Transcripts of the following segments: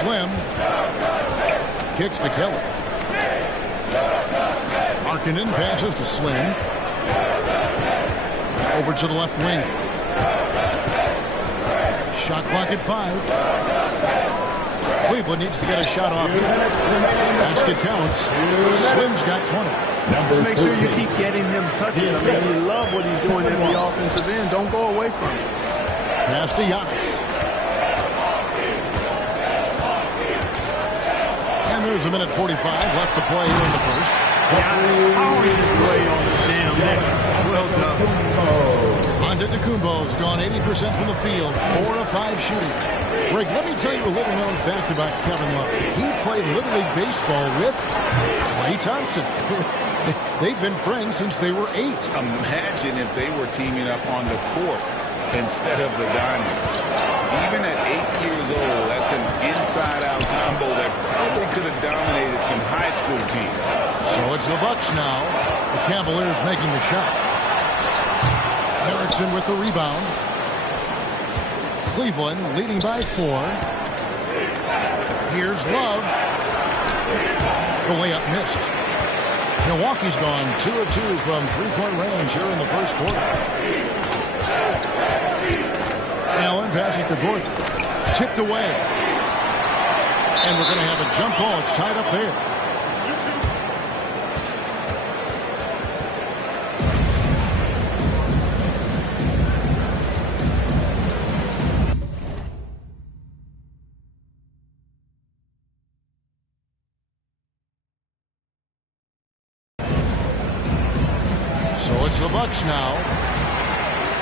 Slim. Kicks to Kelly. Markkanen passes to Slim. Over to the left wing. Shot clock at 5. Cleveland needs to get a shot off here. Basket counts. Slim's got 20. Just make sure you keep getting him touches. I mean, you love what he's doing in the offensive end. Don't go away from it. Pass to Giannis. And there's a minute 45 left to play here in the first. Giannis, how he just lay on the jam there. Well done. Antetokounmpo's gone 80% from the field, 4 of 5 shooting. Greg, let me tell you a little known fact about Kevin Love. He played Little League Baseball with Klay Thompson. They've been friends since they were 8. Imagine if they were teaming up on the court instead of the diamond. Even at 8 years old, that's an inside-out combo that probably could have dominated some high school teams. So it's the Bucks now. The Cavaliers making the shot. Erickson with the rebound. Cleveland leading by 4. Here's Love. The layup missed. Milwaukee's gone 2 of 2 from three-point range here in the first quarter. Allen passes to Gordon. Tipped away. And we're going to have a jump ball. It's tied up there. So it's the Bucks now.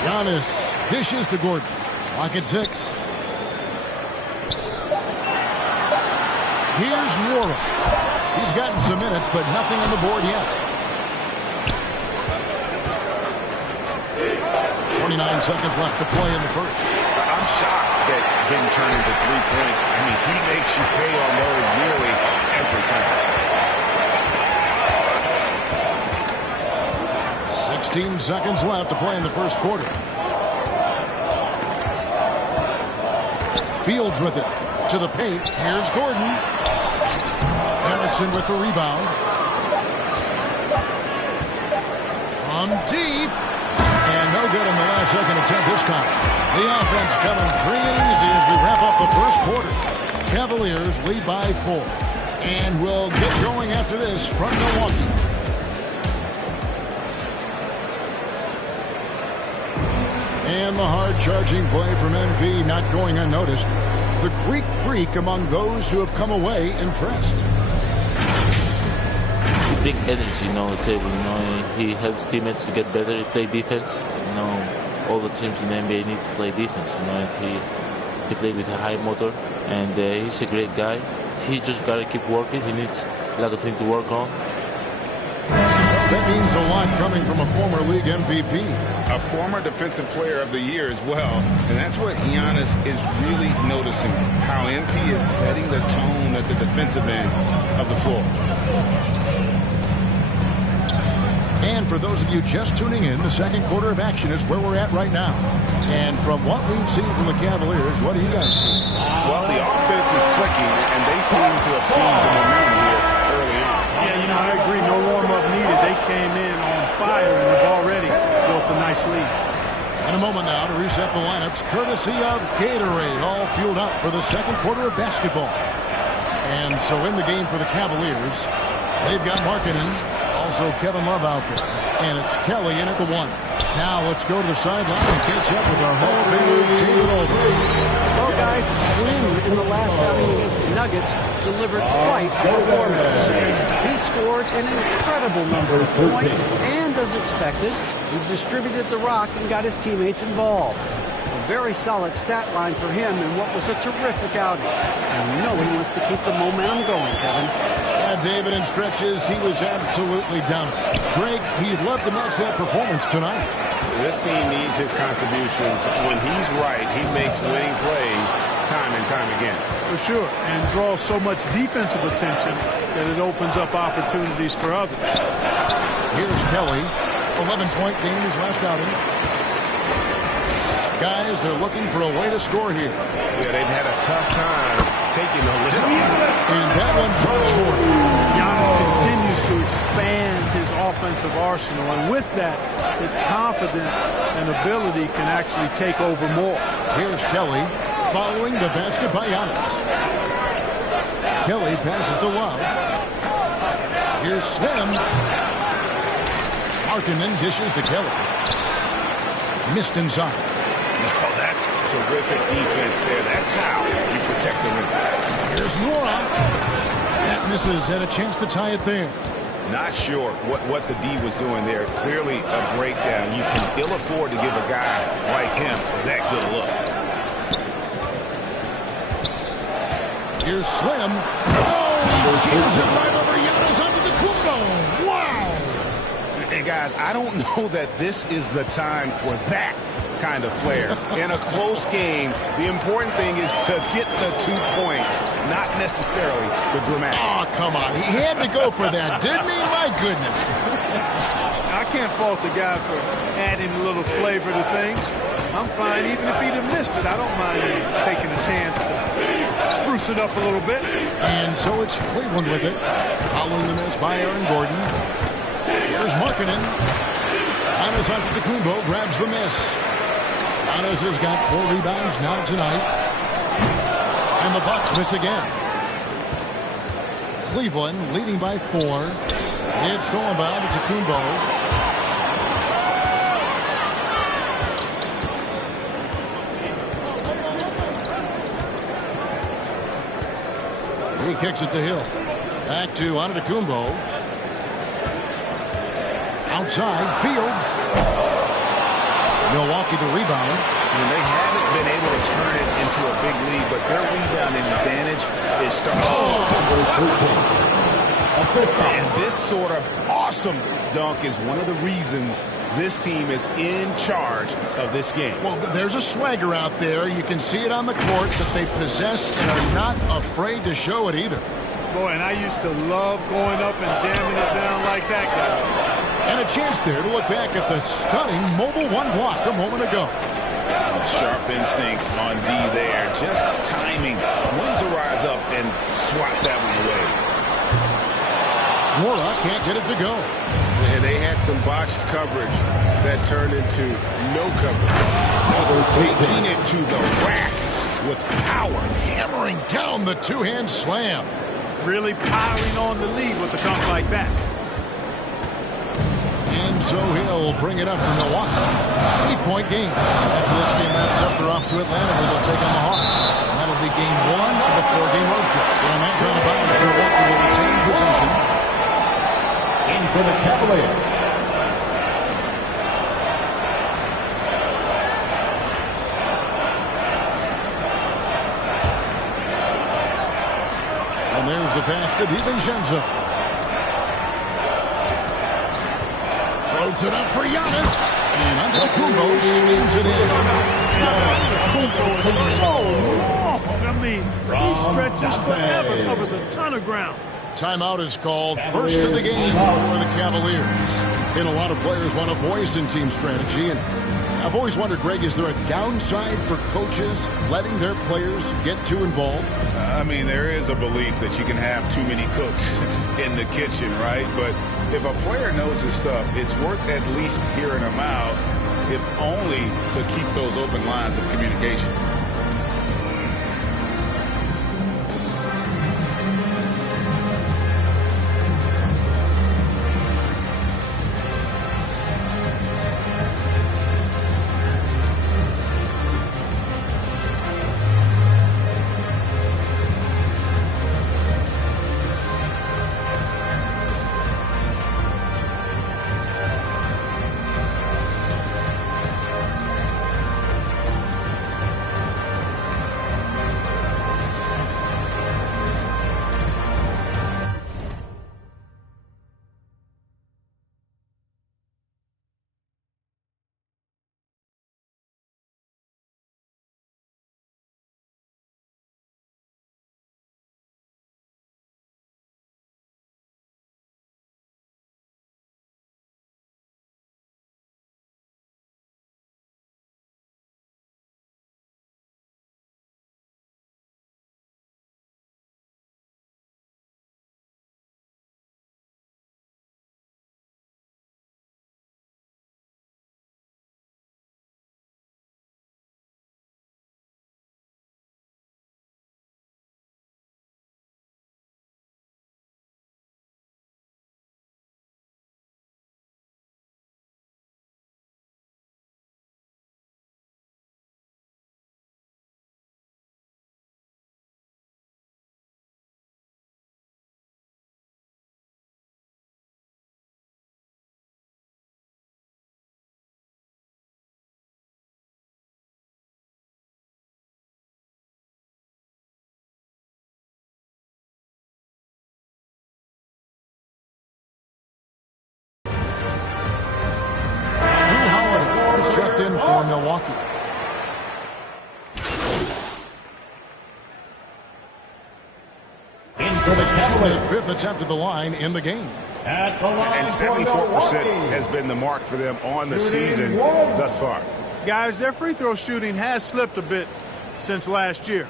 Giannis dishes to Gordon. Clock at 6. Here's Nora. He's gotten some minutes, but nothing on the board yet. 29 seconds left to play in the first. I'm shocked that didn't turn into 3 points. I mean, he makes you pay on those nearly every time. 16 seconds left to play in the first quarter. Fields with it. To the paint. Here's Gordon. Erickson with the rebound. From deep. And no good on the last second attempt this time. The offense coming free and easy as we wrap up the first quarter. Cavaliers lead by 4. And we'll get going after this from Milwaukee. And the hard-charging play from MV not going unnoticed. The Greek freak among those who have come away impressed. Big energy, on the table. He helps teammates to get better, play defense. All the teams in the NBA need to play defense. He played with a high motor, and he's a great guy. He just got to keep working. He needs a lot of things to work on. That means a lot coming from a former league MVP. A former defensive player of the year as well. And that's what Giannis is really noticing. How MP is setting the tone at the defensive end of the floor. And for those of you just tuning in, the second quarter of action is where we're at right now. And from what we've seen from the Cavaliers, what do you guys see? Well, the offense is clicking, and they seem to have seized the momentum here early on. Yeah, I agree. No warm-up needed. They came in on fire and have already built a nice lead. In a moment now to reset the lineups, courtesy of Gatorade, all fueled up for the second quarter of basketball. And so in the game for the Cavaliers, they've got Markkanen, also Kevin Love out there. And it's Kelly in at the 1. Now let's go to the sideline and catch up with our Hall of Famer, David Olbermann. Well, guys, Slim in the last outing against the Nuggets delivered quite a performance. He scored an incredible number of points, and as expected, he distributed the rock and got his teammates involved. A very solid stat line for him in what was a terrific outing. And we know he wants to keep the momentum going, Kevin. Yeah, David, in stretches, he was absolutely dominant. Greg, he'd love to match that performance tonight. This team needs his contributions. When he's right, he makes winning plays time and time again. For sure, and draws so much defensive attention that it opens up opportunities for others. Here's Kelly, 11-point game his last outing. Guys, they're looking for a way to score here. Yeah, they've had a tough time taking a little. And that one drops for him. Giannis continues to expand his offensive arsenal, and with that, his confidence and ability can actually take over more. Here's Kelly following the basket by Giannis. Kelly passes to Love. Here's Swim. Markkanen dishes to Kelly. Missed inside. Oh, that's terrific defense there. That's how you protect the rim. Here's Nora. That misses. Had a chance to tie it there. Not sure what the D was doing there. Clearly a breakdown. You can ill afford to give a guy like him that good a look. Here's Slim. Oh, he jams it right over Giannis under the Kumbo. Wow. And guys, I don't know that this is the time for that kind of flair. In a close game, the important thing is to get the 2 points, not necessarily the dramatics. Oh, come on. He had to go for that, didn't he? My goodness. I can't fault the guy for adding a little flavor to things. I'm fine. Even if he'd have missed it, I don't mind taking a chance to spruce it up a little bit. And so it's Cleveland with it. Following the miss by Aaron Gordon. Here's Markkanen. Giannis Antetokounmpo grabs the miss. Giannis has got 4 rebounds now tonight. And the Bucks miss again. Cleveland leading by 4. It's all about Antetokounmpo. He kicks it to Hill. Back to Antetokounmpo. Outside, Fields. Milwaukee the rebound. And they haven't been able to turn it into a big lead, but their rebounding advantage is starting. And this sort of awesome dunk is one of the reasons this team is in charge of this game. Well, there's a swagger out there. You can see it on the court that they possess and are not afraid to show it either. Boy, and I used to love going up and jamming it down like that guy. And a chance there to look back at the stunning mobile 1 block a moment ago. Sharp instincts on D there. Just timing when to rise up and swat that one away. Mora can't get it to go. And they had some botched coverage that turned into no coverage. Taking it to the rack with power. Hammering down the two-hand slam. Really piling on the lead with a dunk like that. And so he'll bring it up for Milwaukee. 8-point game. After this game wraps up, they're off to Atlanta where they'll take on the Hawks. That'll be game 1 of a 4-game road trip. And that kind of bounds, Milwaukee will retain possession. In for the Cavaliers. And there's the pass to DiVincenzo. Floats it up for Giannis. And Antetokounmpo slams it in. Antetokounmpo is so long. I mean, he stretches forever, covers a ton of ground. Timeout is called. First of the game for the Cavaliers. And a lot of players want a voice in team strategy. And I've always wondered, Greg, is there a downside for coaches letting their players get too involved? I mean, there is a belief that you can have too many cooks in the kitchen, right? But if a player knows his stuff, it's worth at least hearing them out, if only to keep those open lines of communication. for Milwaukee. The fifth attempt at the line in the game. At the line, and 74% has been the mark for them on the season thus far. Guys, their free throw shooting has slipped a bit since last year,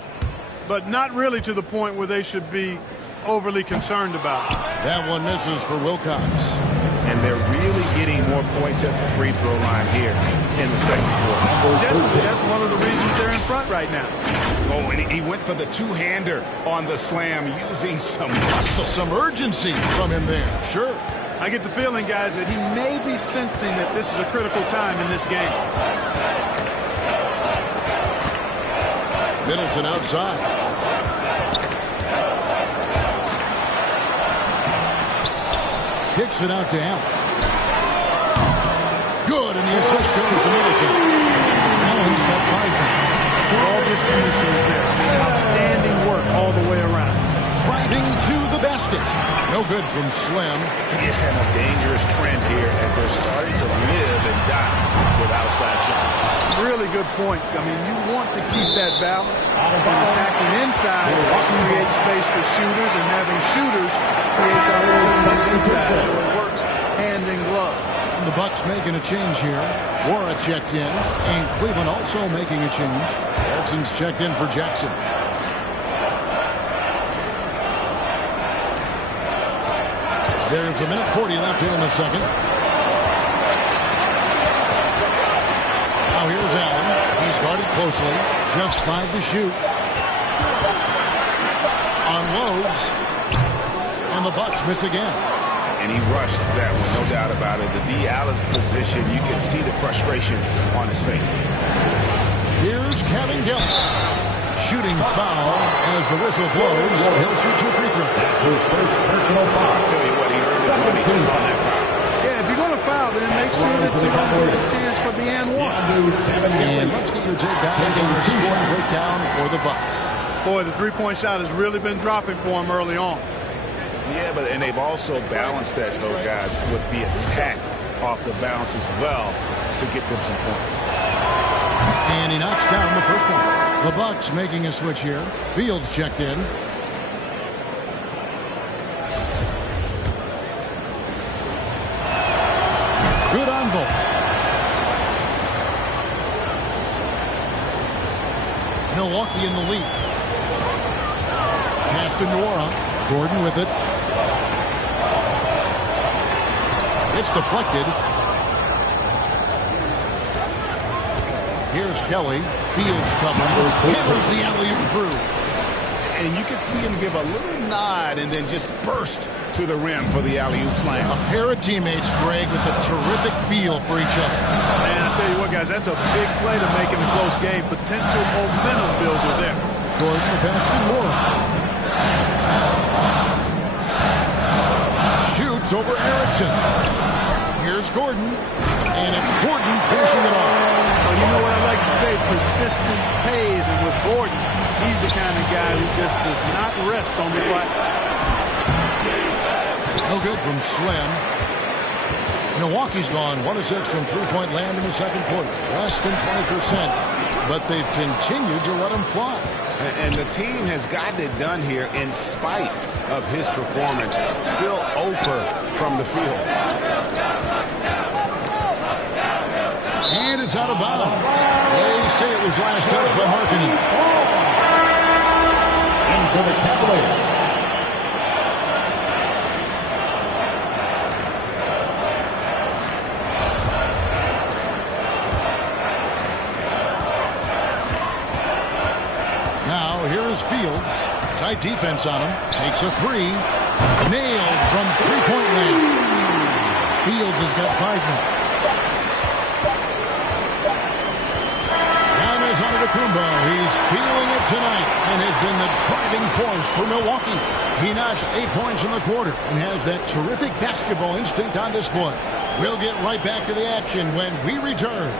but not really to the point where they should be overly concerned about it. That one misses for Wilcox. And they're really getting more points at the free throw line here in the second quarter. That's one of the reasons they're in front right now. Oh, and he went for the two-hander on the slam using some urgency from him there. Sure. I get the feeling, guys, that he may be sensing that this is a critical time in this game. Middleton outside. Kicks it out to Allen. Good, and the assist goes to Middleton. Allen's got 5 points. All distributions there. Outstanding work all the way around. Driving to the basket. No good from Slim. Yeah, and a dangerous trend here as they're starting to live and die with outside shots. Really good point. I mean, you want to keep that balance. Attacking inside creates space for shooters, and having shooters creates opportunities inside, so it works hand in glove. And the Bucks making a change here. Wara checked in, and Cleveland also making a change. Erickson's checked in for Jackson. There's a minute 40 left here in the second. Now here's Allen. He's guarded closely. Just 5 to shoot. Unloads. And the Bucks miss again. And he rushed that one, no doubt about it. The D. Allen's position, you can see the frustration on his face. Here's Kevin Gillen. Shooting foul as the whistle blows. He'll shoot 2 free throws. That's his first personal foul. I'll tell you what, he earned his money on that foul. Yeah, if you're going to foul, then make sure that you don't get a chance for the and one. And let's get your take, guys, on the scoring breakdown for the Bucks. Boy, the three-point shot has really been dropping for him early on. Yeah, and they've also balanced that, though, guys, with the attack off the bounce as well to get them some points. And he knocks down the first one. The Bucks making a switch here. Fields checked in. Good on both. Milwaukee in the lead. Pass to Nora. Gordon with it. It's deflected. Here's Kelly. Fields covering. Hammers the alley-oop through. And you can see him give a little nod and then just burst to the rim for the alley-oop slam. A pair of teammates, Greg, with a terrific feel for each other. Man, I tell you what, guys, that's a big play to make in a close game. Potential momentum builder there. Gordon the pass to Nora. Shoots over Erickson. Here's Gordon. And it's Gordon finishing it off. Well, you know what I like to say? Persistence pays. And with Gordon, he's the kind of guy who just does not rest on the glass. No good from Slim. Milwaukee's gone 1-6 from three-point land in the second quarter. Less than 20%. But they've continued to let him fly. And the team has gotten it done here in spite of his performance. Still 0 from the field. And it's out of bounds. They say it was last touched by Markkanen. Into the Cavaliers. Now here is Fields. Tight defense on him. Takes a 3. Nailed from three-point land. Fields has got 5 now. Kumbo, he's feeling it tonight and has been the driving force for Milwaukee. He notched 8 points in the quarter and has that terrific basketball instinct on display. We'll get right back to the action when we return.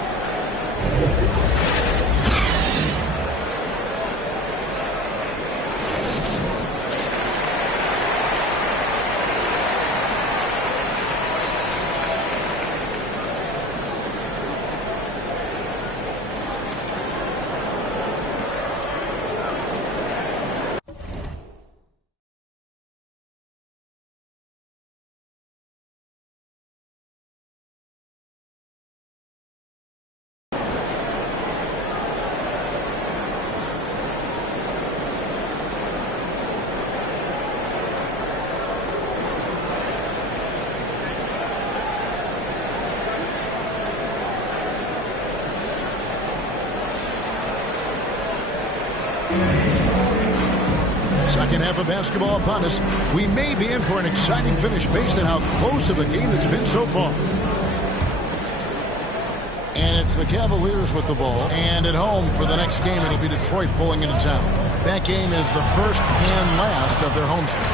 Second half of basketball upon us. We may be in for an exciting finish based on how close of a game it's been so far. And it's the Cavaliers with the ball. And at home for the next game, it'll be Detroit pulling into town. That game is the first and last of their home series.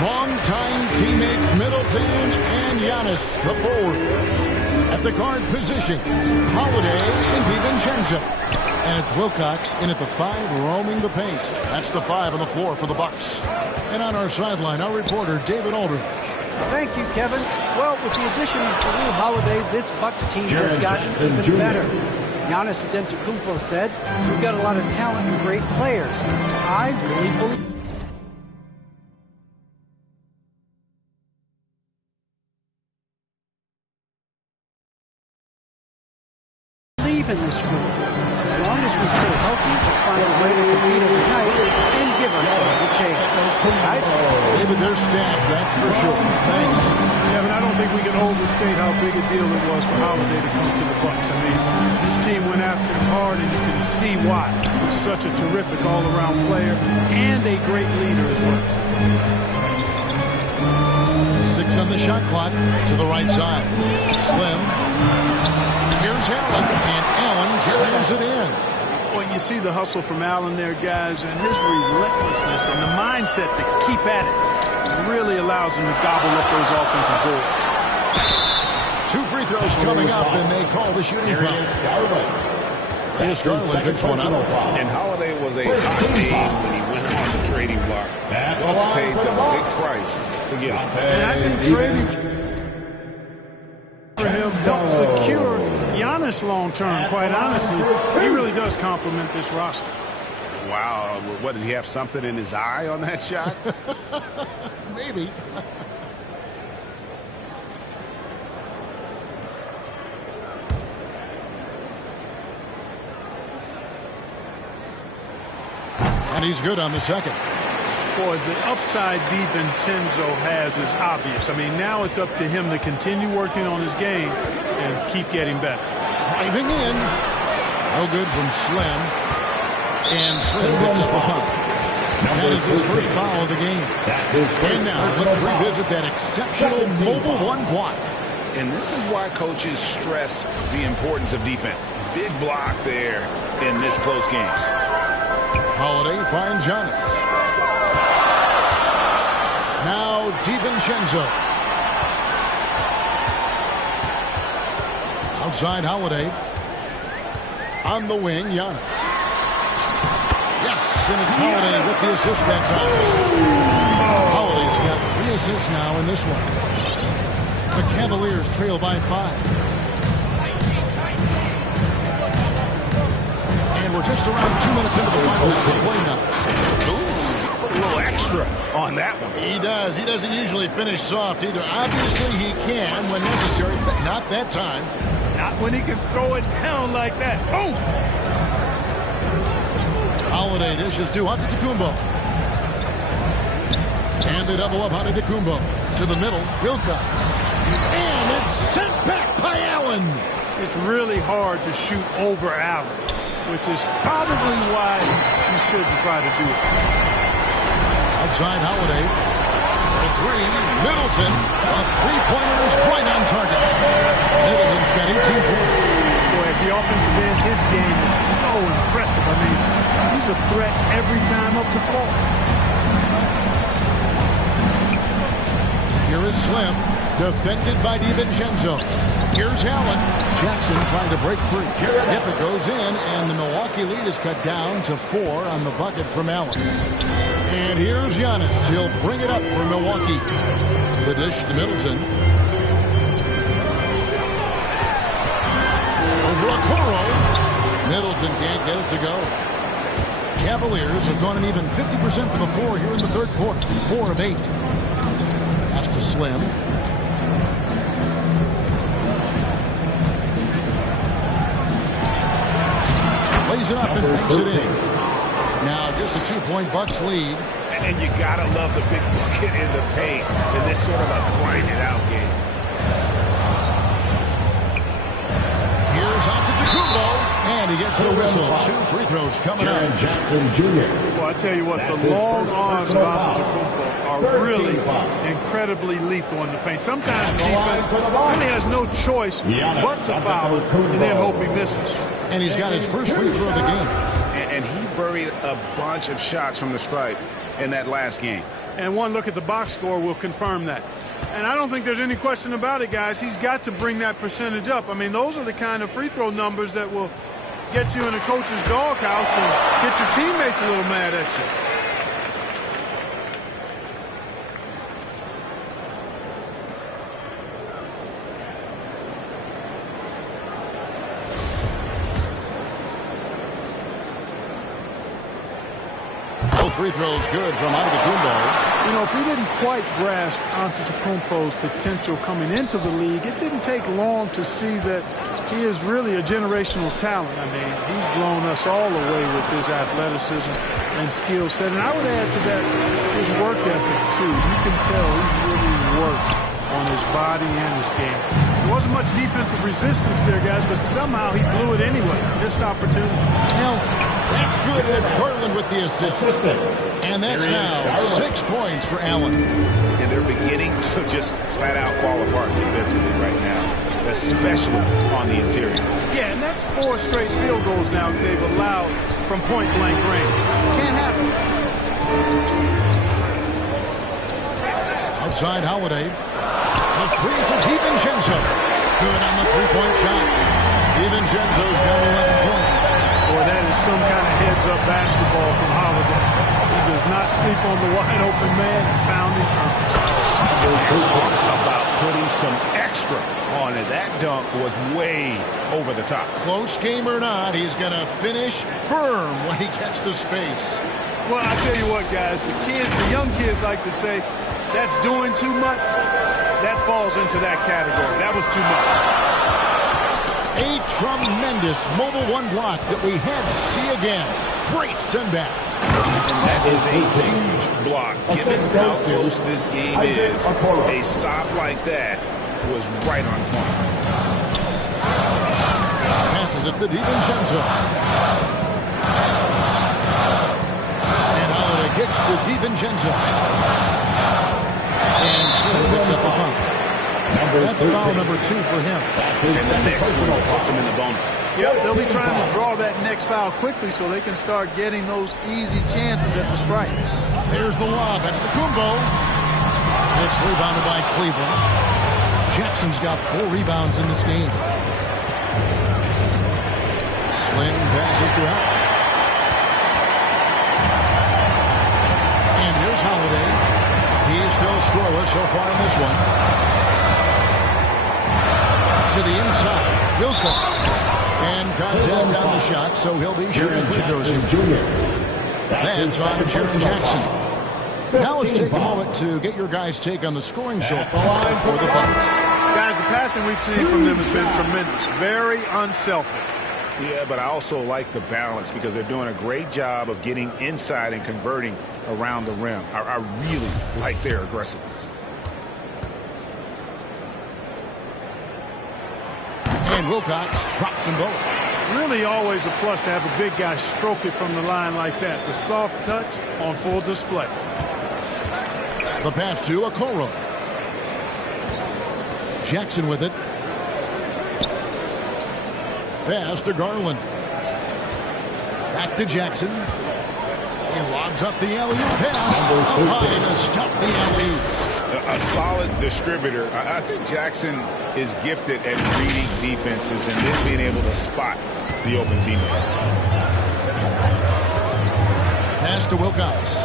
Long-time teammates Middleton and Giannis, the forwards. At the guard positions, Holiday and DiVincenzo. And it's Wilcox in at the 5, roaming the paint. That's the 5 on the floor for the Bucks. And on our sideline, our reporter, David Aldridge. Thank you, Kevin. Well, with the addition of Jrue Holiday, this Bucks team has gotten even better. Giannis Antetokounmpo said, "We've got a lot of talent and great players." I really believe in this group. As long as we stay healthy, we'll find a way to compete every night and give ourselves a chance. Guys? David, they're stacked, that's for sure. Thanks. Yeah, but I don't think we can overstate how big a deal it was for Holiday to come to the Bucks. I mean, this team went after him hard, and you can see why. He's such a terrific all-around player and a great leader as well. 6 on the shot clock to the right side. Slim. Here's Allen, and Allen slams it in. Well, you see the hustle from Allen there, guys, and his relentlessness and the mindset to keep at it really allows him to gobble up those offensive boards. 2 free throws coming up, and they call the shooting foul. Here's Garland picks one up. And Holiday was a hot name when he went on the trading block. Bucks paid the big price to get him. And I think trading for him helps secure Giannis long-term, quite honestly. He really does complement this roster. Wow, what, did he have something in his eye on that shot? Maybe. And he's good on the second. Boy, the upside DiVincenzo has is obvious. I mean, now it's up to him to continue working on his game and keep getting better. Driving in. No good from Slim. And Slim picks up the foul. That is his first foul of the game. And now let's revisit that exceptional mobile one block. And this is why coaches stress the importance of defense. Big block there in this close game. Holiday finds Giannis. Now DiVincenzo. Outside Holiday. On the wing, Giannis. Yes, and it's Holiday with the assist that time. Holiday's got 3 assists now in this one. The Cavaliers trail by 5. And we're just around 2 minutes into the final half of play now. Ooh, a little extra on that one. He does. He doesn't usually finish soft either. Obviously, he can when necessary, but not that time. Not when he can throw it down like that. Oh! Holiday dishes to Antetokounmpo. And they double up Antetokounmpo. To the middle, Wilcox. And it's sent back by Allen. It's really hard to shoot over Allen, which is probably why you shouldn't try to do it. Outside Holiday. For 3, Middleton. A three-pointer is right on target. Middleton's got 18 points. Boy, at the offensive end, his game is so impressive. I mean, he's a threat every time up the floor. Here is Slim, defended by DiVincenzo. Here's Allen. Jackson trying to break free. Yep, it goes in, and the Milwaukee lead is cut down to 4 on the bucket from Allen. And here's Giannis. He'll bring it up for Milwaukee. The dish to Middleton. Over Okoro. Middleton can't get it to go. Cavaliers have gone an even 50% from the floor here in the third quarter. 4 of 8. Pass to Slim. Lays it up and banks it in. Now just a 2-point Bucks lead. And you gotta love the big bucket in the paint in this sort of a grinded out game. Here's Antetokounmpo, and And he gets the whistle. 2 free throws coming up. Jaren Jackson Jr. Well, I tell you what, That's the his long first arms of personal foul. Antetokounmpo are 13 really foul. incredibly lethal in the paint. Sometimes the the line defense for the ball. really has no choice Giannis but to foul it and then hope he misses. And he's got his first free throw of the game. And he buried a bunch of shots from the stripe in that last game. And one look at the box score will confirm that. And I don't think there's any question about it, guys. He's got to bring that percentage up. I mean, those are the kind of free throw numbers that will get you in a coach's doghouse and get your teammates a little mad at you. Both free throws good from Antetokounmpo. You know, if we didn't quite grasp Antetokounmpo's potential coming into the league, it didn't take long to see that he is really a generational talent. I mean, he's blown us all away with his athleticism and skill set. And I would add to that his work ethic, too. You can tell he's really worked on his body and his game. There wasn't much defensive resistance there, guys, but somehow he blew it anyway. Missed opportunity. Hell, that's good. And it's Garland with the assist. And that's now 6 points for Allen. And they're beginning to just flat out fall apart defensively right now, especially on the interior. Yeah, and that's 4 straight field goals now they've allowed from point-blank range. Can't happen. Outside Holiday. A 3 for DiVincenzo. Good on the 3-point shot. DiVincenzo's got 11 points. Boy, that is some kind of heads-up basketball from Holiday. He does not sleep on the wide-open man and found him perfect. Talk about putting some extra on it. That dunk was way over the top. Close game or not, he's going to finish firm when he gets the space. Well, I tell you what, guys, the young kids like to say, that's doing too much. That falls into that category. That was too much. A tremendous mobile 1 block that we had to see again. Great send back. And that is a huge block. Given how close this game is, a stop like that was right on point. Passes it to DiVincenzo. And Holiday kicks to DiVincenzo. And Slim picks up the foul. That's foul number 2 for him. And the next one puts him in the bonus. Yep, they'll be trying to draw that next foul quickly so they can start getting those easy chances at the strike. There's the lob at Antetokounmpo. It's rebounded by Cleveland. Jackson's got 4 rebounds in this game. Slim passes to Allen. And here's Holiday. He's still scoreless so far in this one. To the inside. Wilcox. And contact on the shot, so he'll be shooting free throws here. That's on Jaren Jackson. Now let's take a moment to get your guys' take on the scoring so far for the Bucks. Guys, the passing we've seen from them has been tremendous. Very unselfish. Yeah, but I also like the balance because they're doing a great job of getting inside and converting around the rim. I really like their aggressiveness. And Wilcox drops them both. Really always a plus to have a big guy stroke it from the line like that. The soft touch on full display. The pass to Okoro. Jackson with it. Pass to Garland. Back to Jackson. He lobs up the alley-oop pass. Up high to stuff the alley-oop. A solid distributor. I think Jackson is gifted at reading defenses and then being able to spot the open teammate. Pass to Wilcox.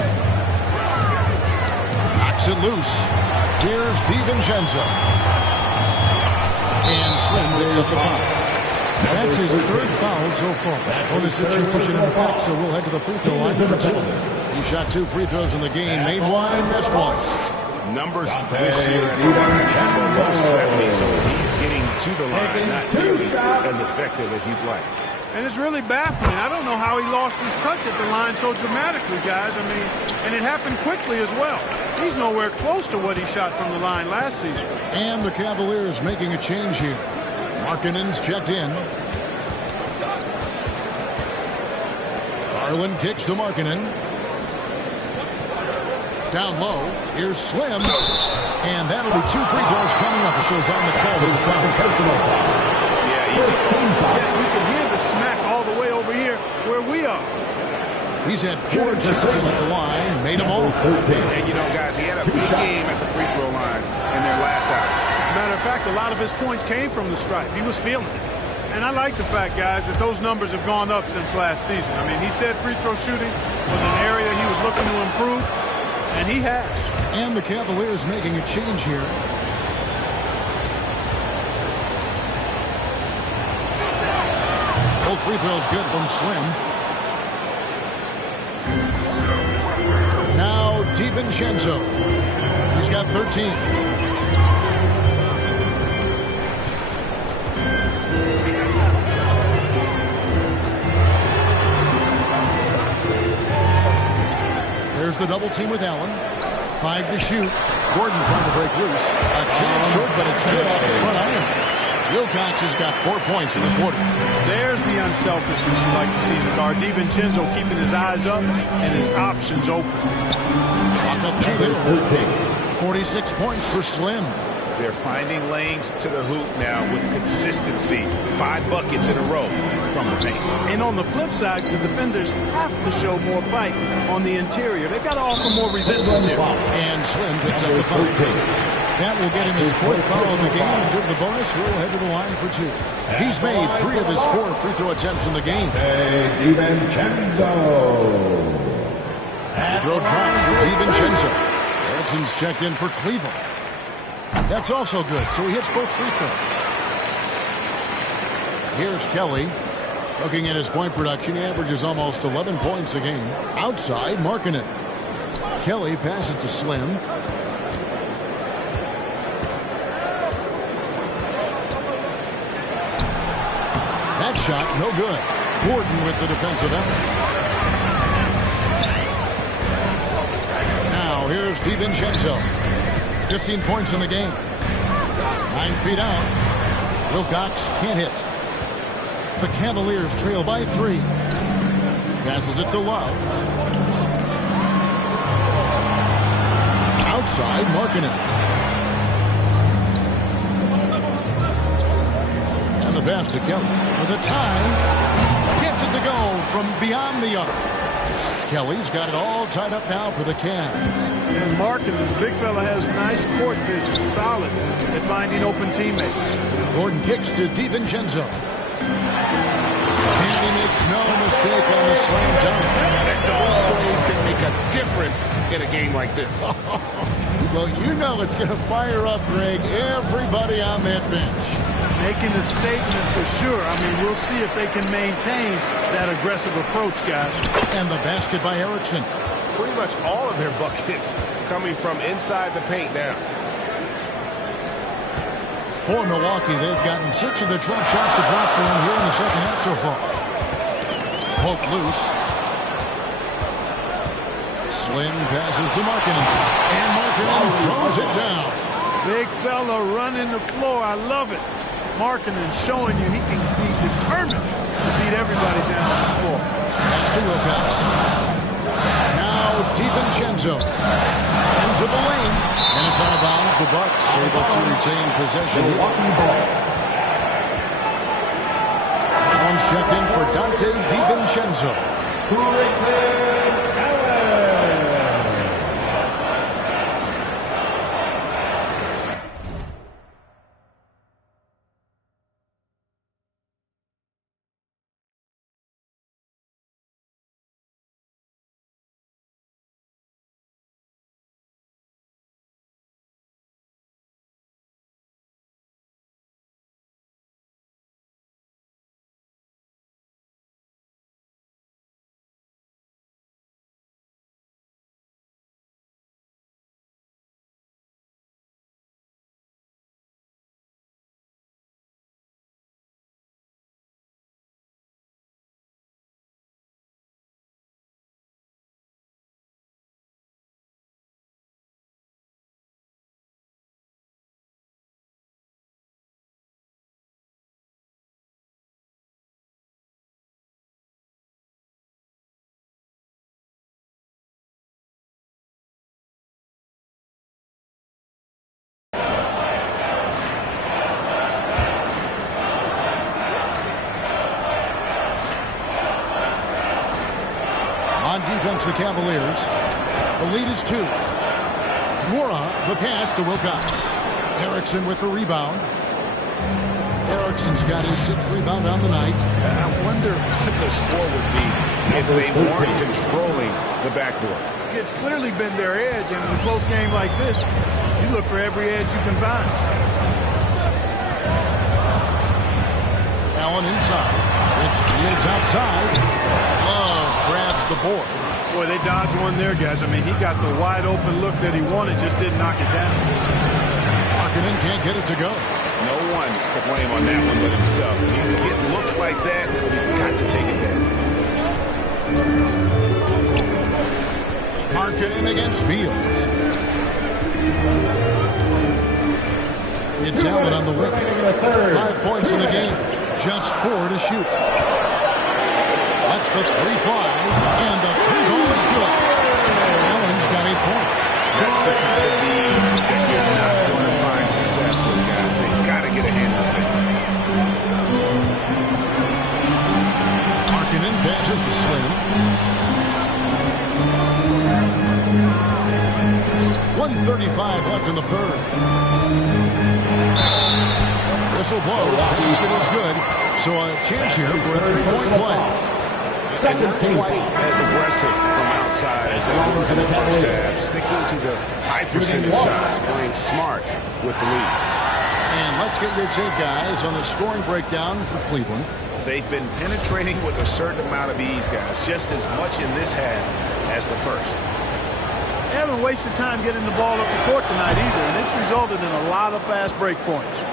Knocks it loose. Here's DiVincenzo. And Slim picks up the foul. That's his 3rd foul so far. On a situation in effect, so we'll head to the free throw line for 2. He shot 2 free throws in the game, made 1 and missed 1. Numbers this year at low 70, so he's getting to the line, not nearly as effective as you'd like. And it's really baffling. I don't know how he lost his touch at the line so dramatically, guys. I mean, and it happened quickly as well. He's nowhere close to what he shot from the line last season. And the Cavaliers making a change here. Markkanen's checked in. Garland kicks to Markkanen. Down low. Here's Slim. And that'll be 2 free throws coming up. So it's on the call to the second personal foul. Yeah, easy. Yeah, you can hear the smack all the way over here where we are. He's had 4 chances at the line. Made them all. And, you know, guys, he had a big game at the free throw line in their last out. Matter of fact, a lot of his points came from the stripe. He was feeling it. And I like the fact, guys, that those numbers have gone up since last season. I mean, he said free throw shooting was an area he was looking to improve, and he has. And the Cavaliers making a change here. Both free throws good from Slim. Now DiVincenzo. He's got 13. There's the double team with Allen. 5 to shoot. Gordon trying to break loose. A tad short, but it's good off the front iron. Wilcox has got 4 points in the quarter. There's the unselfishness you like to see in the guard. DiVincenzo keeping his eyes up and his options open. Chalk up 2 there. 46 points for Slim. They're finding lanes to the hoop now with consistency. 5 buckets in a row from the paint. And on the flip side, the defenders have to show more fight on the interior. They've got to offer more resistance here. And Slim picks up the foul. That will get him his 4th foul of the game. And with the bonus, he'll head to the line for 2. He's made 3 of his 4 free throw attempts in the game. DiVincenzo. Free throw drops for DiVincenzo. Erickson's checked in for Cleveland. That's also good, so he hits both free throws. Here's Kelly. Looking at his point production, he averages almost 11 points a game. Outside, Markkanen. Kelly passes to Slim. That shot, no good. Gordon with the defensive effort. Now, here's DiVincenzo. 15 points in the game. 9 feet out. Wilcox can't hit. The Cavaliers trail by 3. Passes it to Love. Outside, Markkanen. And the pass to Kelly for the tie. Gets it to go from beyond the arc. Kelly's got it all tied up now for the Cavs. And Markkanen, the big fella, has nice court vision, solid at finding open teammates. Gordon kicks to DiVincenzo. And he makes no mistake on the slam dunk. Those plays can make a difference in a game like this. Well, you know it's going to fire up, Greg, everybody on that bench. Making a statement for sure. I mean, we'll see if they can maintain that aggressive approach, guys. And the basket by Erickson. Pretty much all of their buckets coming from inside the paint now. For Milwaukee, they've gotten 6 of their 12 shots to drop for them here in the second half so far. Poke loose. Slim passes to Markkanen. And Markkanen throws it down. Big fella running the floor. I love it. Markkanen showing you he can be determined to beat everybody down on the floor. Pass to Wilcox. Now DiVincenzo. Into the lane. And it's out of bounds. The Bucks able to retain possession. Allen's checked in for Dante DiVincenzo. defense, the Cavaliers. The lead is 2. Mora, the pass to Wilcox. Erickson with the rebound. Erickson's got his 6th rebound on the night. I wonder what the score would be if they weren't controlling the backboard. It's clearly been their edge, and in a close game like this, you look for every edge you can find. Allen inside. It's Fields outside. Love grabs the board. Boy, they dodged one there, guys. I mean, he got the wide open look that he wanted, just didn't knock it down. Markkanen can't get it to go. No one to blame on that one but himself. When you get looks like that, you've got to take it back. Markkanen against Fields. It's Allen on the wing. 5 points in the game. Just 4 to shoot. That's the 3 fly, and the 3 ball is good. Allen's got 8 points. That's the kind of lead that you're not going to find success with, guys. They got to get a handle of it. Markkanen passes to Slim. 1:35 left in the third. Whistle blows. Basket is good. So a chance here for a 3-point play. And not quite as aggressive from outside as they were in the first half. Sticking to the high percentage shots, playing smart with the lead. And let's get your take, guys, on the scoring breakdown for Cleveland. They've been penetrating with a certain amount of ease, guys, just as much in this half as the first. They haven't wasted time getting the ball up the court tonight either, and it's resulted in a lot of fast break points.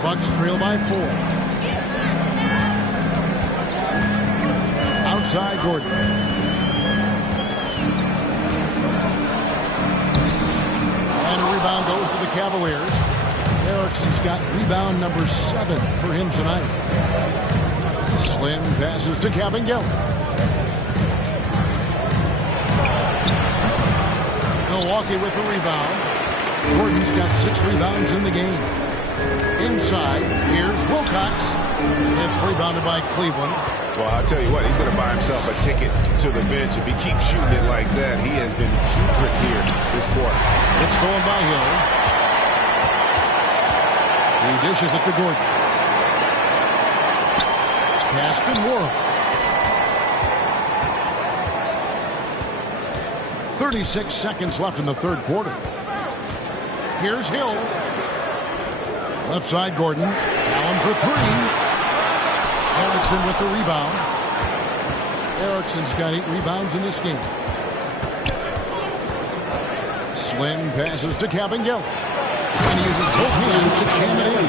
Bucks trail by 4. Outside Gordon. And a rebound goes to the Cavaliers. Erickson's got rebound number 7 for him tonight. Slim passes to Kabengele. Milwaukee with the rebound. Gordon's got 6 rebounds in the game. Inside, here's Wilcox. It's rebounded by Cleveland. Well, I'll tell you what, he's going to buy himself a ticket to the bench. If he keeps shooting it like that, he has been putrid here this quarter. It's stolen by Hill. He dishes it to Gordon. Pass to Moore. 36 seconds left in the third quarter. Here's Hill. Left side, Gordon. Allen for 3. Erickson with the rebound. Erickson's got 8 rebounds in this game. Slim passes to Kabengele. And he uses both hands to jam it in.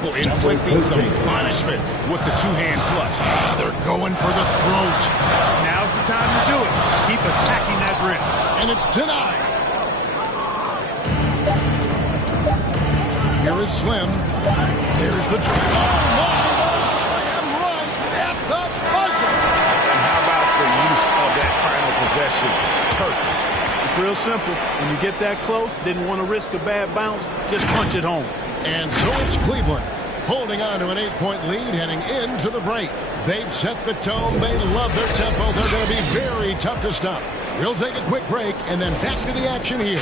Inflicting some punishment with the two-hand flush. They're going for the throat. Now's the time to do it. Keep attacking that rim. And it's denied. Here is Slim. There's the dribble. Oh, my, what a slam right at the buzzer. And how about the use of that final possession? Perfect. It's real simple. When you get that close, didn't want to risk a bad bounce, just punch it home. And so it's Cleveland holding on to an 8-point lead heading into the break. They've set the tone. They love their tempo. They're going to be very tough to stop. We'll take a quick break and then back to the action here.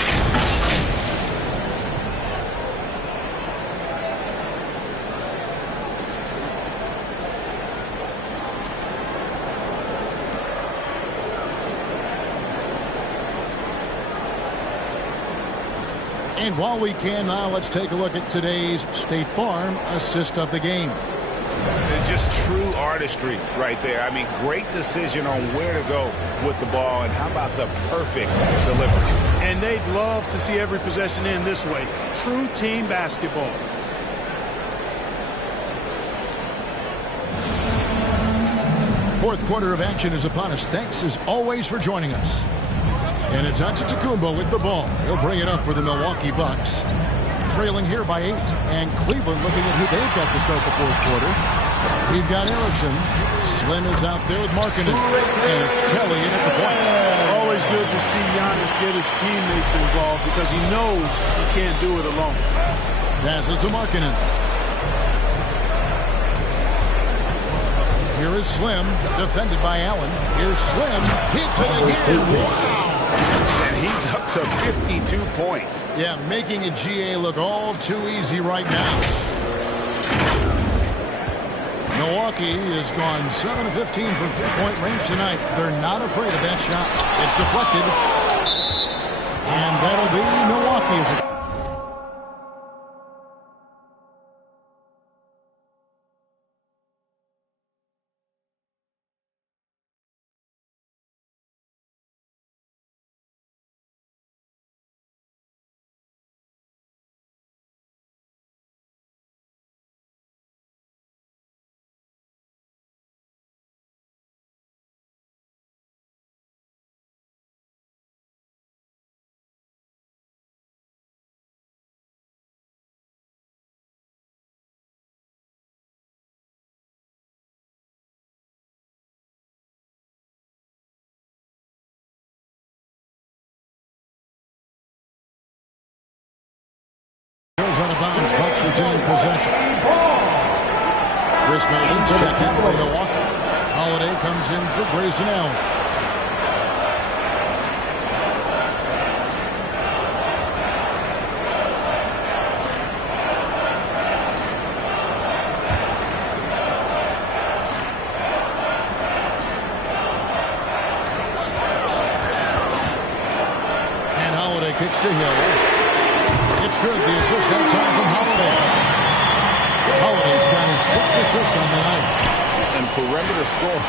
And while we can now, let's take a look at today's State Farm assist of the game. It's just true artistry right there. I mean, great decision on where to go with the ball, and how about the perfect delivery. And they'd love to see every possession end this way. True team basketball. Fourth quarter of action is upon us. Thanks as always for joining us. And it's Antetokounmpo with the ball. He'll bring it up for the Milwaukee Bucks. Trailing here by 8. And Cleveland looking at who they've got to start the fourth quarter. We've got Erickson. Slim is out there with Markkanen. And it's Kelly in at the point. Always good to see Giannis get his teammates involved because he knows he can't do it alone. Passes to Markkanen. Here is Slim, defended by Allen. Here's Slim, hits it again. Wow! And he's up to 52 points. Yeah, making a GA look all too easy right now. Milwaukee has gone 7 of 15 from three-point range tonight. They're not afraid of that shot. It's deflected. And that'll be Milwaukee. Out of bounds. Bucks retain possession. Chris Middleton's checked in for Milwaukee. Holiday comes in for Grayson Allen. And Holiday kicks to Hill. It's good. The assist that time from Holiday. Holiday's got his 6th assist on the night. And perimeter scoring,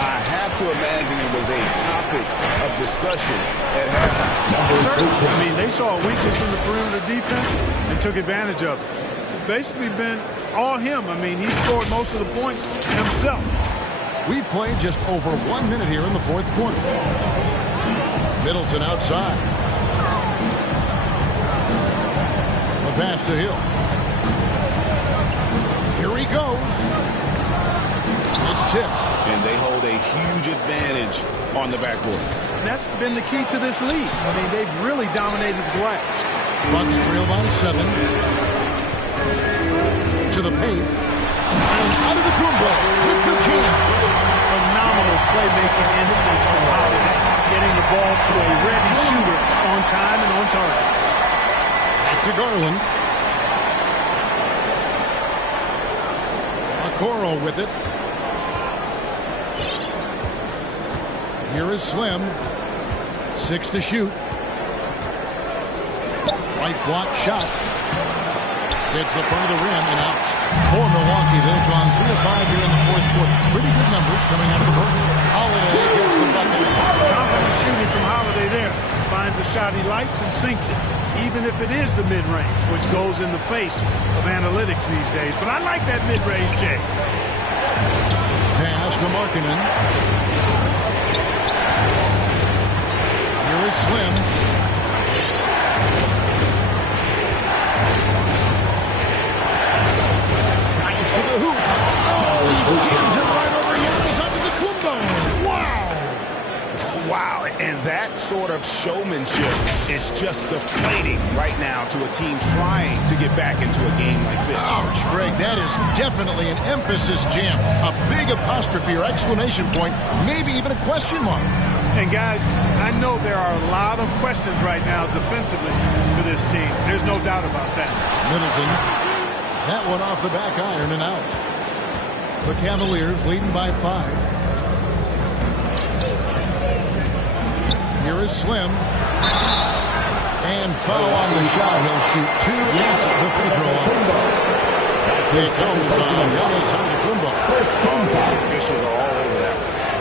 I have to imagine it was a topic of discussion at halftime. Certainly. I mean, they saw a weakness in the perimeter defense and took advantage of it. It's basically been all him. I mean, he scored most of the points himself. We've played just over 1 minute here in the fourth quarter. Middleton outside. Pass to Hill. Here he goes. It's tipped. And they hold a huge advantage on the backboard. And that's been the key to this league. I mean, they've really dominated the glass. Bucks trail by 7. To the paint. And Antetokounmpo with the jam. Phenomenal playmaking instincts from Holiday. Getting the ball to a ready shooter on time and on target. To Garland. Okoro with it. Here is Slim. 6 to shoot. Right block shot. Hits the front of the rim and out. For Milwaukee, they've gone 3 of 5 here in the fourth quarter. Pretty good numbers coming out of the first. Holiday gets the bucket. Confident shooting from Holiday there. Finds a shot he likes and sinks it. Even if it is the mid-range, which goes in the face of analytics these days. But I like that mid-range, Jay. Pass to Markkanen. Here is Slim. Nice to the hoop. Oh, he jams it right over Giannis Antetokounmpo. Wow. Wow, and that sort of of showmanship. It's just deflating right now to a team trying to get back into a game like this. Ouch, Greg, that is definitely an emphasis jam. A big apostrophe or exclamation point, maybe even a question mark. And guys, I know there are a lot of questions right now defensively for this team. There's no doubt about that. Middleton, that one off the back iron and out. The Cavaliers leading by 5. Here is Slim. And foul on the shot. He'll shoot 2 at the free throw line. It goes on Giannis Antetokounmpo. Officials are all over that.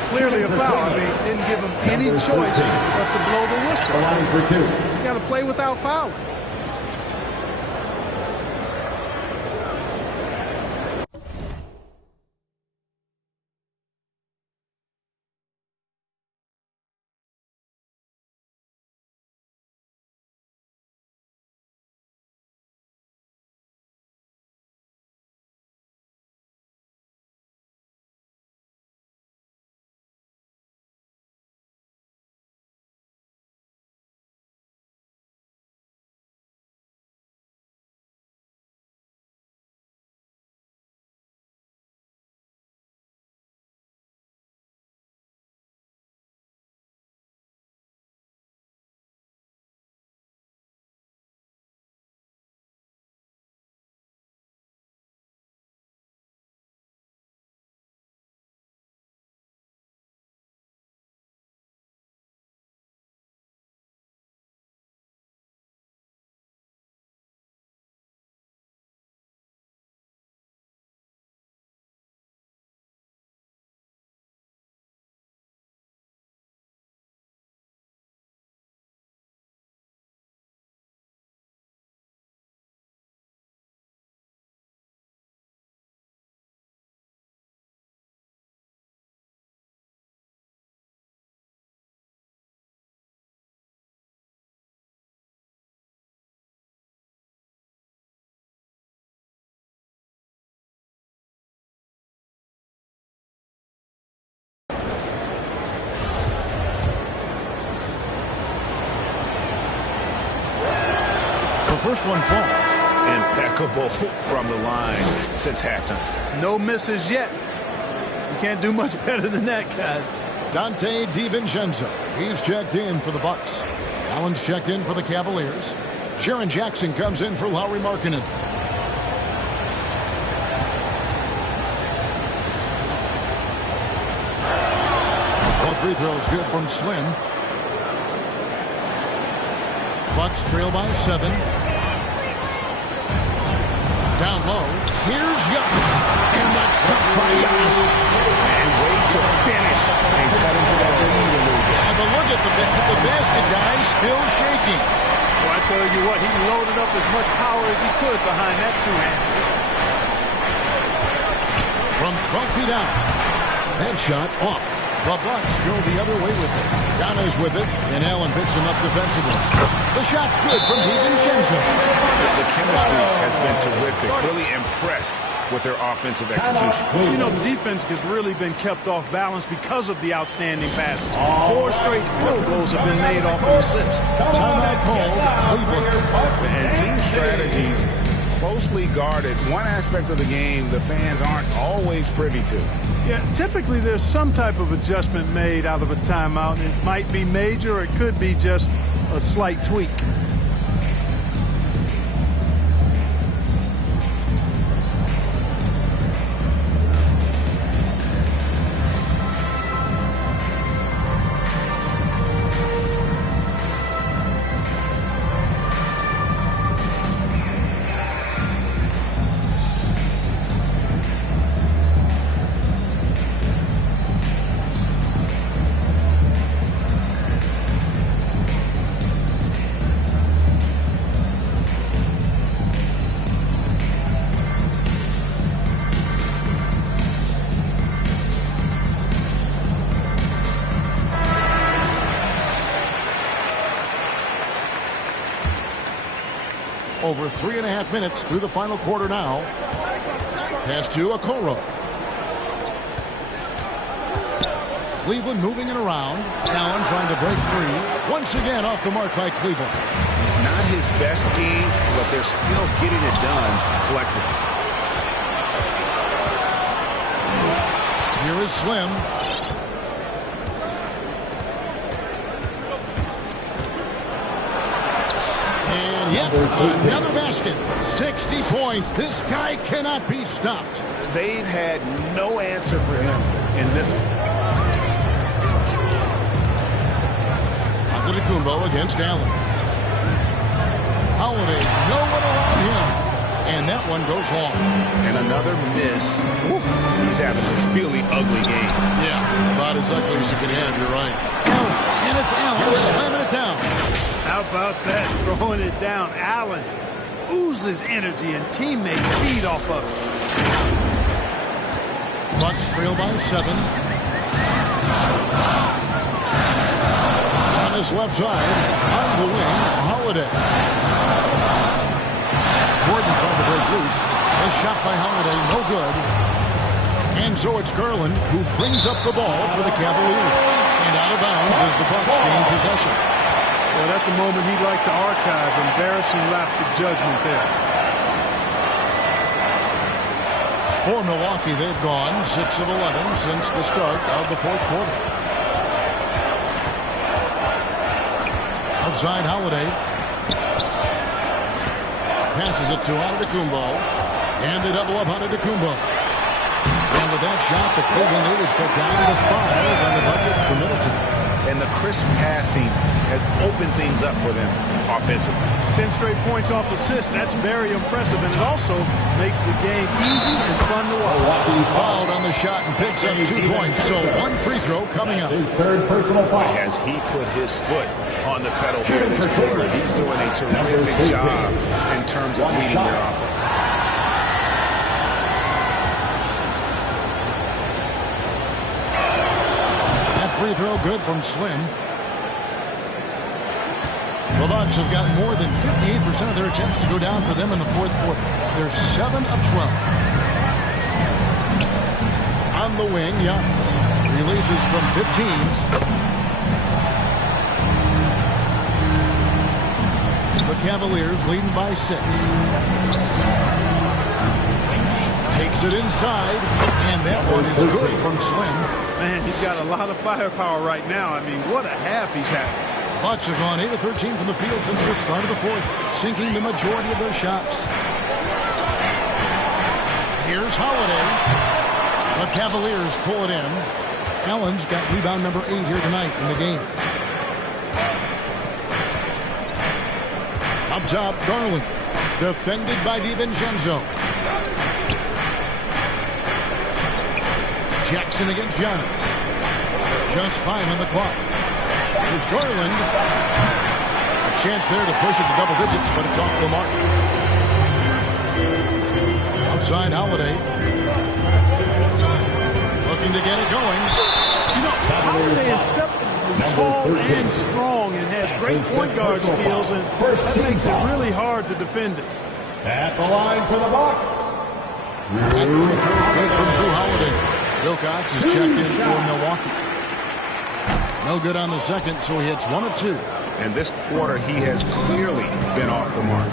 Clearly a foul. I mean, didn't give him any choice but to blow the whistle. Line for 2. You got to play without fouling. First one falls. Impeccable from the line since halftime. No misses yet. You can't do much better than that, guys. Dante DiVincenzo. He's checked in for the Bucks. Allen's checked in for the Cavaliers. Sharon Jackson comes in for Lauri Markkanen. All free throws good from Slim. Bucks trail by 7. Down low. Here's Young. And the top by Giannis. And way to finish. And cut into that lead a little bit. Yeah, but look at the basket guy still shaking. Well, I tell you what, he loaded up as much power as he could behind that two-hand. From 12 feet out. That shot off. The Bucks go the other way with it. Giannis with it, and Allen picks him up defensively. The shot's good from DiVincenzo. The chemistry has been terrific. Really impressed with their offensive execution. You know, the defense has really been kept off balance because of the outstanding passes. 4 straight field goals have been made off an assist. Timeout called. Cleveland. And team strategies closely guarded. One aspect of the game the fans aren't always privy to. Yeah, typically there's some type of adjustment made out of a timeout. It might be major, or it could be just a slight tweak. Over 3.5 minutes through the final quarter now. Pass to Okoro. Cleveland moving it around. Allen trying to break free. Once again off the mark by Cleveland. Not his best game, but they're still getting it done collectively. Here is Slim. And yep, another basket. 60 points. This guy cannot be stopped. They've had no answer for him in this one. Antetokounmpo against Allen. Holiday, no one around him. And that one goes long. And another miss. Woo. He's having a really ugly game. Yeah, about as ugly as you can have, you're right. And it's Allen slamming it down. How about that, throwing it down? Allen oozes energy and teammates feed off of it. Bucks trail by 7. On his left side, on the wing, Holiday. Gordon trying to break loose. A shot by Holiday, no good. And so it's Garland who brings up the ball for the Cavaliers. And out of bounds as the Bucks gain possession. Well, that's a moment he'd like to archive. Embarrassing lapse of judgment there. For Milwaukee, they've gone 6 of 11 since the start of the fourth quarter. Outside Holiday. Passes it to Antetokounmpo. And they double up Antetokounmpo. And with that shot, the Cleveland leaders cut down to 5 on the bucket for Middleton. And the crisp passing has opened things up for them offensively. 10 straight points off assists. That's very impressive. And it also makes the game easy and fun to watch. Fouled on the shot and picks up 2 points. So 1 free throw coming up. His third personal foul. As he put his foot on the pedal here this quarter, he's doing a terrific job in terms of leading their offense. Free throw good from Slim. The Bucks have got more than 58% of their attempts to go down for them in the fourth quarter. They're 7 of 12. On the wing, Giannis releases from 15. The Cavaliers leading by 6. Takes it inside, and that one is good from Slim. Man, he's got a lot of firepower right now. I mean, what a half he's had. Bucks have gone 8 of 13 from the field since the start of the fourth, sinking the majority of their shots. Here's Holiday. The Cavaliers pull it in. Allen's got rebound number 8 here tonight in the game. Up top, Garland. Defended by DiVincenzo. Jackson against Giannis. Just 5 on the clock. There's Garland. A chance there to push it to double digits, but it's off the mark. Outside Holiday. Looking to get it going. You know, Holiday is separately tall and strong and has great point guard skills, and that makes it really hard to defend it. At the line for the Bucks. That free throw good from Drew Holiday. Wilcox is checked in for Milwaukee. No good on the second, so he hits 1 of 2. And this quarter, he has clearly been off the mark.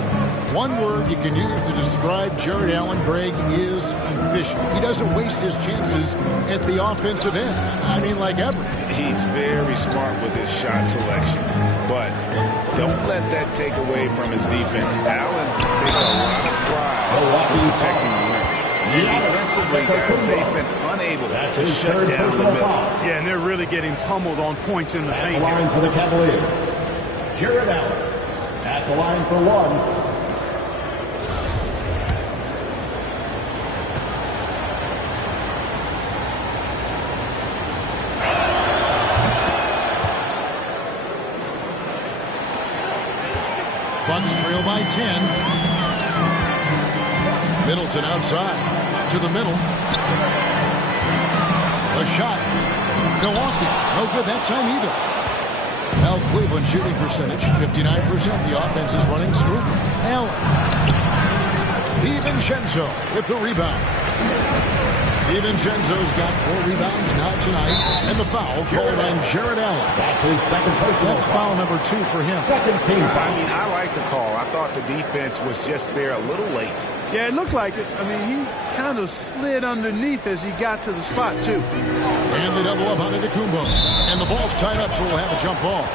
One word you can use to describe Jared Allen, Greg, is efficient. He doesn't waste his chances at the offensive end. I mean, like ever. He's very smart with his shot selection. But don't let that take away from his defense. Allen takes a lot of pride in protecting the rim. And defensively, guys, they've been unable to shut down the middle. Yeah, and they're really getting pummeled on points in the paint. At the line for the Cavaliers, Jared Allen. At the line for 1. Bucks trail by 10. Middleton outside to the middle. A shot. Milwaukee. No good that time either. Now Cleveland shooting percentage 59%. The offense is running smoothly. Allen. DiVincenzo with the rebound. DiVincenzo's got 4 rebounds now tonight, and the foul called on Jared Allen. That's his second personal That's foul number 2 for him. Second team foul. I mean, I like the call. I thought the defense was just there a little late. Yeah, it looked like it. I mean, he kind of slid underneath as he got to the spot, too. And they double up on Antetokounmpo. And the ball's tied up, so we'll have a jump ball.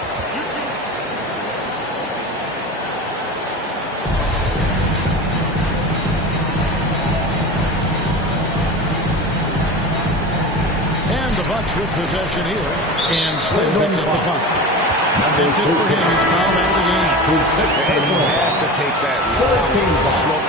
And the Bucks with possession here. And Slim picks up the foul. That's it for him. He's fouled out of the game. And he has to take that slow.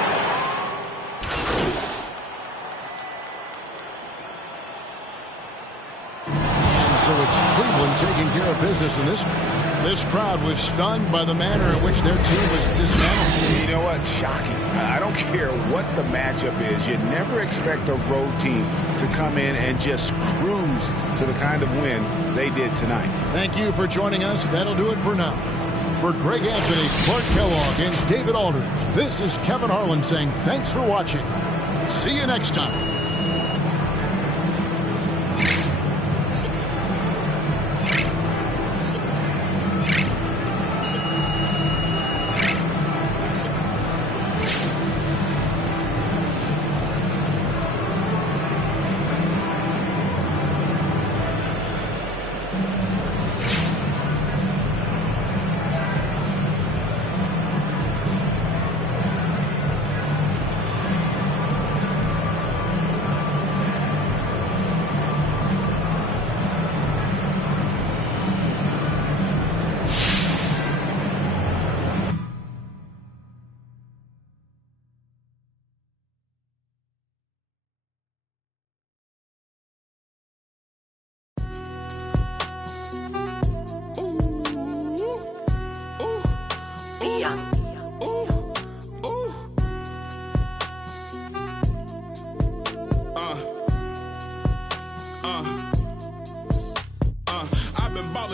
So it's Cleveland taking care of business in this one. This crowd was stunned by the manner in which their team was dismantled. You know what? Shocking. I don't care what the matchup is. You never expect a road team to come in and just cruise to the kind of win they did tonight. Thank you for joining us. That'll do it for now. For Greg Anthony, Clark Kellogg, and David Aldridge, this is Kevin Harlan saying thanks for watching. See you next time.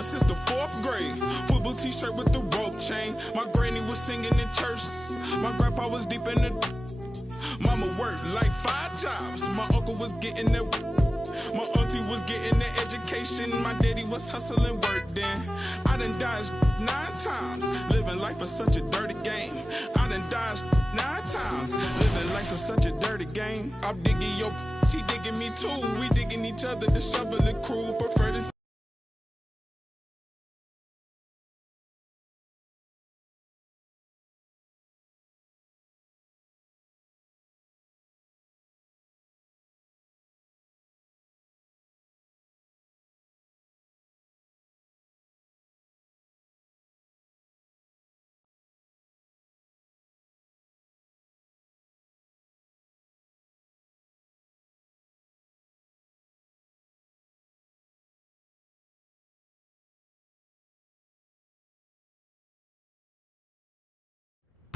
Since the 4th grade, football t-shirt with the rope chain. My granny was singing in church. My grandpa was deep in the. Mama worked like 5 jobs. My uncle was getting that. My auntie was getting that education. My daddy was hustling work then. I done dodged 9 times. Living life is such a dirty game. I done dodged 9 times. Living life is such a dirty game. I'm digging your. She digging me too. We digging each other. The shovel and crew prefer to.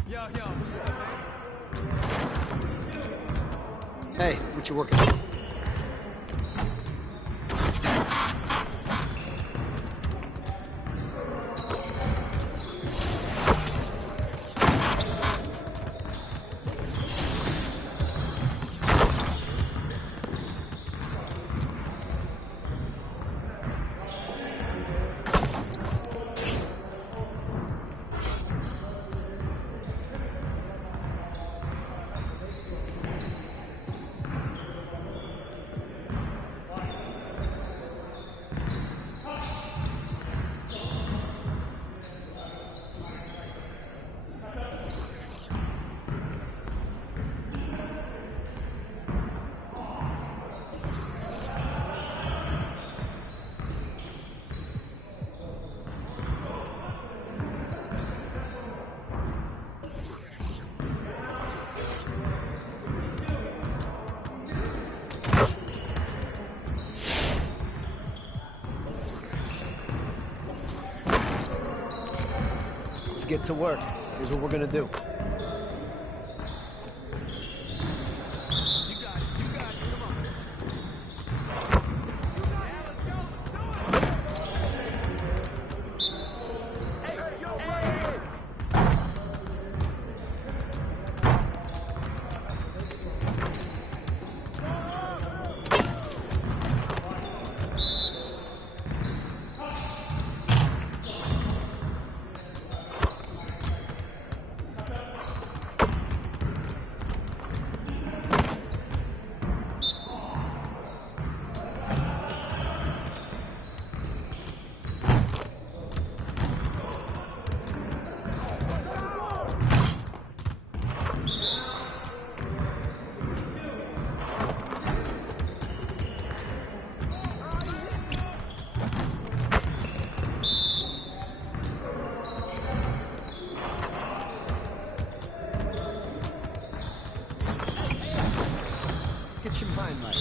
Yo, what's up, man? Hey, what you working on? Get to work. Here's what we're gonna do. What's your mind like?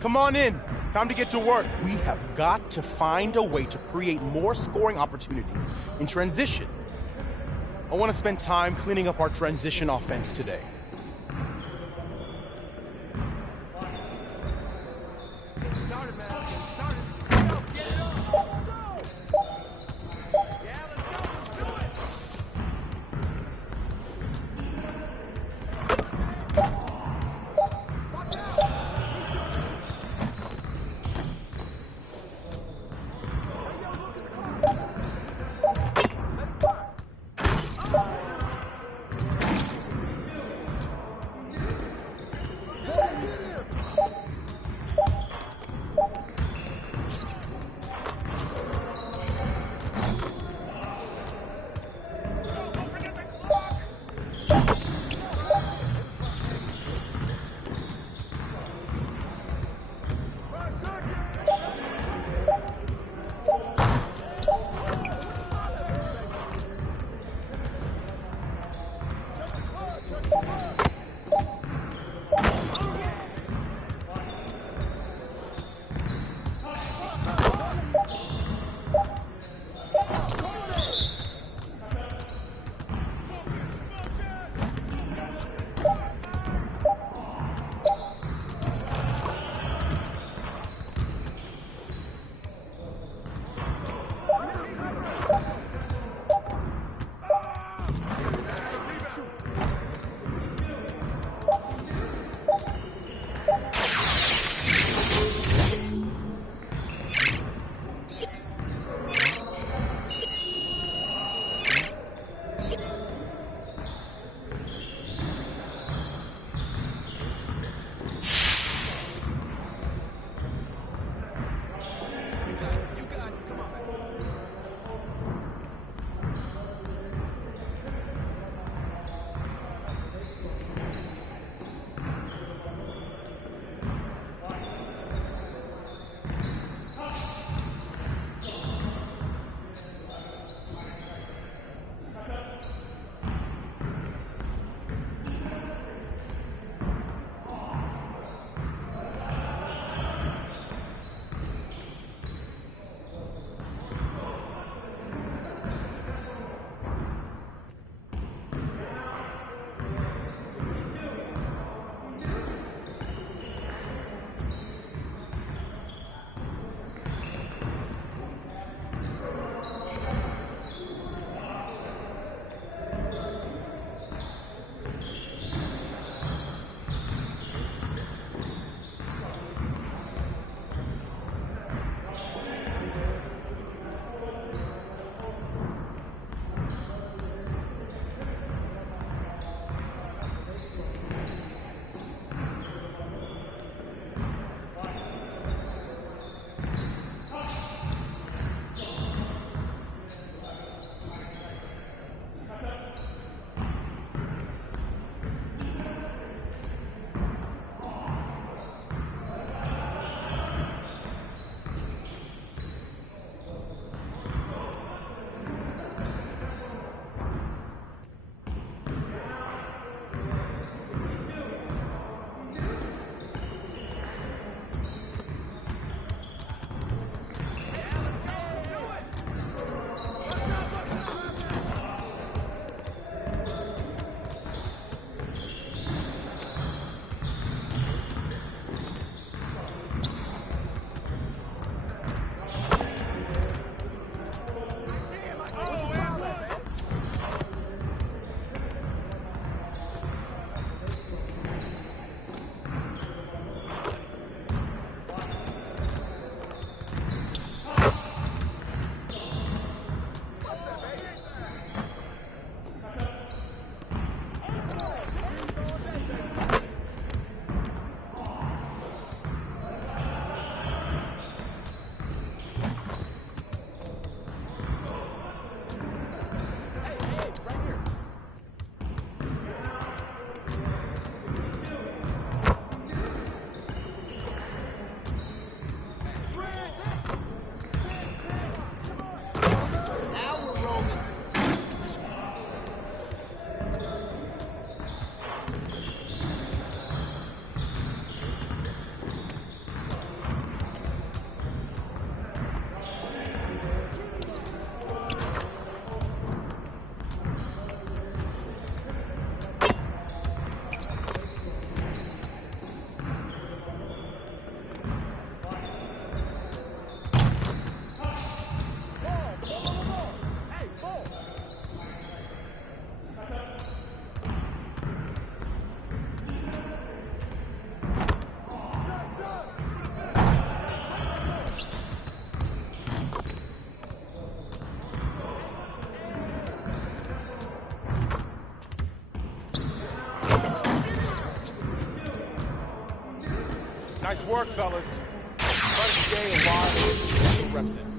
Come on in. Time to get to work. We have got to find a way to create more scoring opportunities in transition. I want to spend time cleaning up our transition offense today. Get started, man. Let's get started. Go, get it on. Go. Yeah, let's go. Let's do it. Watch out. Nice work, fellas. Try to stay alive and get some reps in.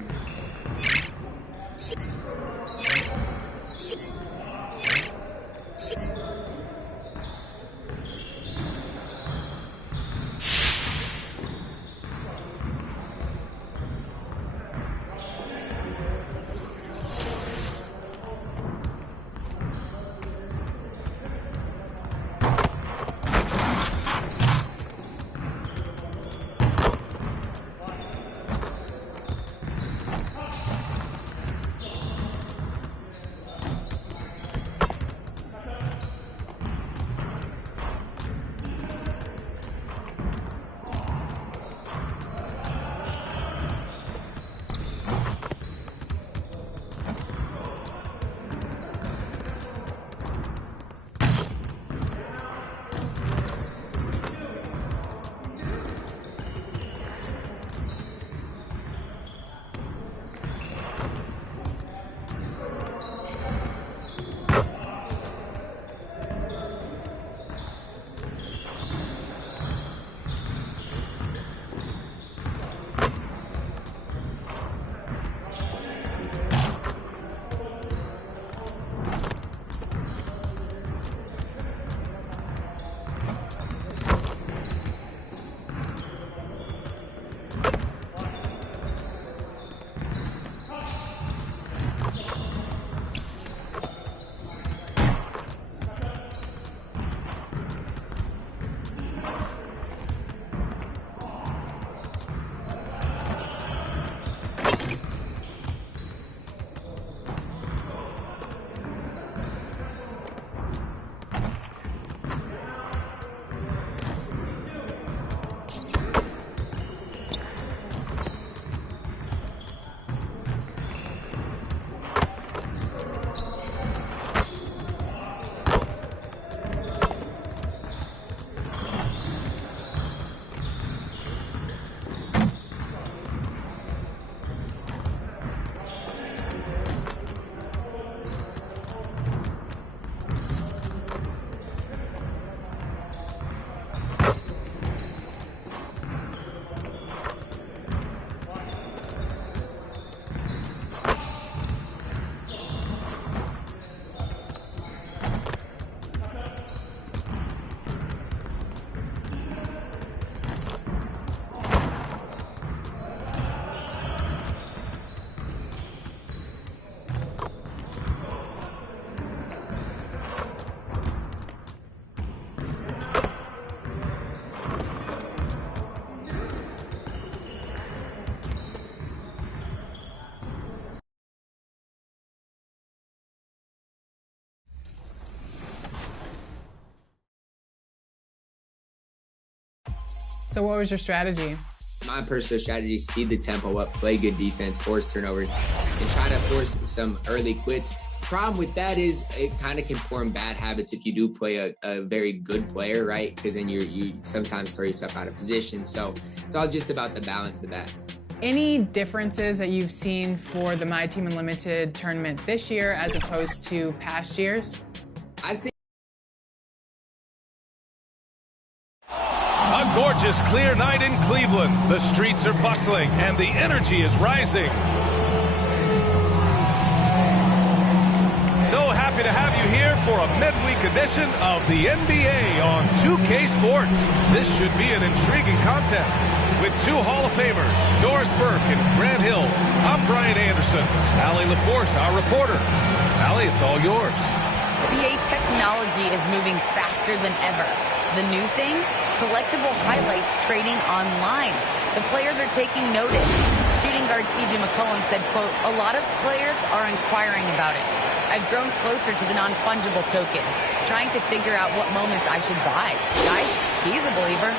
So what was your strategy? My personal strategy is speed the tempo up, play good defense, force turnovers, and try to force some early quits. The problem with that is it kind of can form bad habits if you do play a very good player, right? Because then you sometimes throw yourself out of position. So it's all just about the balance of that. Any differences that you've seen for the My Team Unlimited tournament this year as opposed to past years? I think a gorgeous clear night in Cleveland. The streets are bustling and the energy is rising. So happy to have you here for a midweek edition of the NBA on 2K Sports. This should be an intriguing contest with two Hall of Famers, Doris Burke and Grant Hill. I'm Brian Anderson. Allie LaForce, our reporter. Allie, it's all yours. NBA technology is moving faster than ever. The new thing? Collectible highlights trading online. The players are taking notice. Shooting guard C.J. McCollum said, quote, "A lot of players are inquiring about it. I've grown closer to the non-fungible tokens, trying to figure out what moments I should buy." Guys, he's a believer.